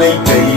என்னை கைவிடாத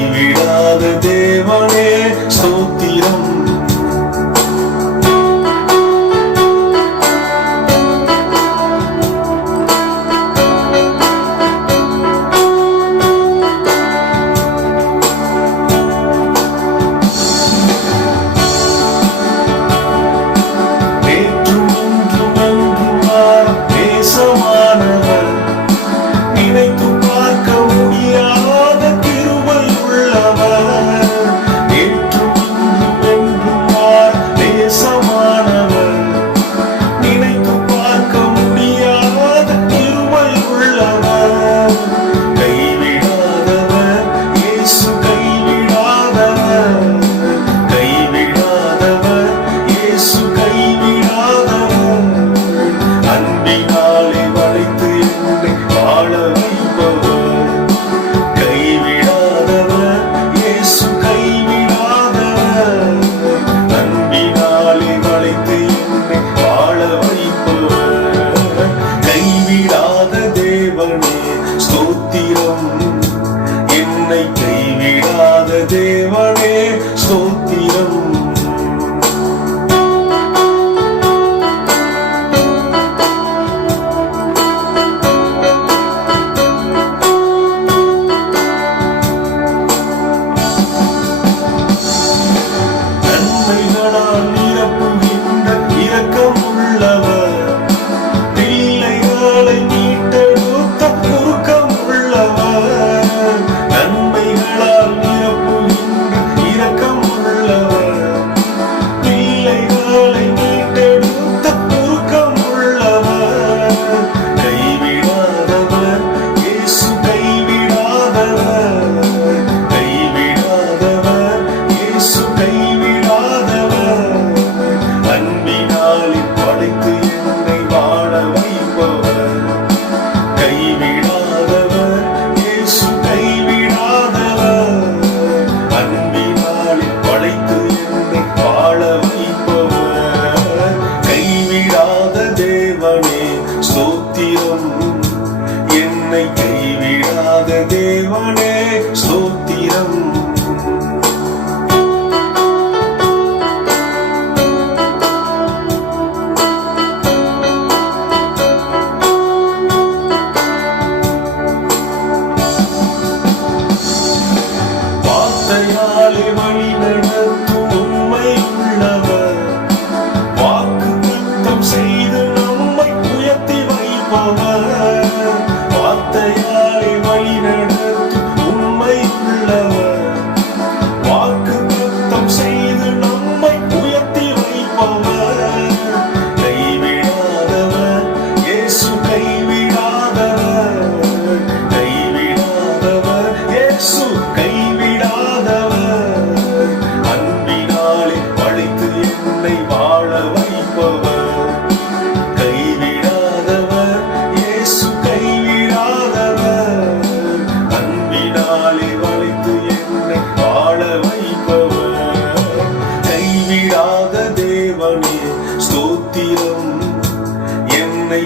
more. நாக தேவனே ஸ்தோத்திரம். என்னை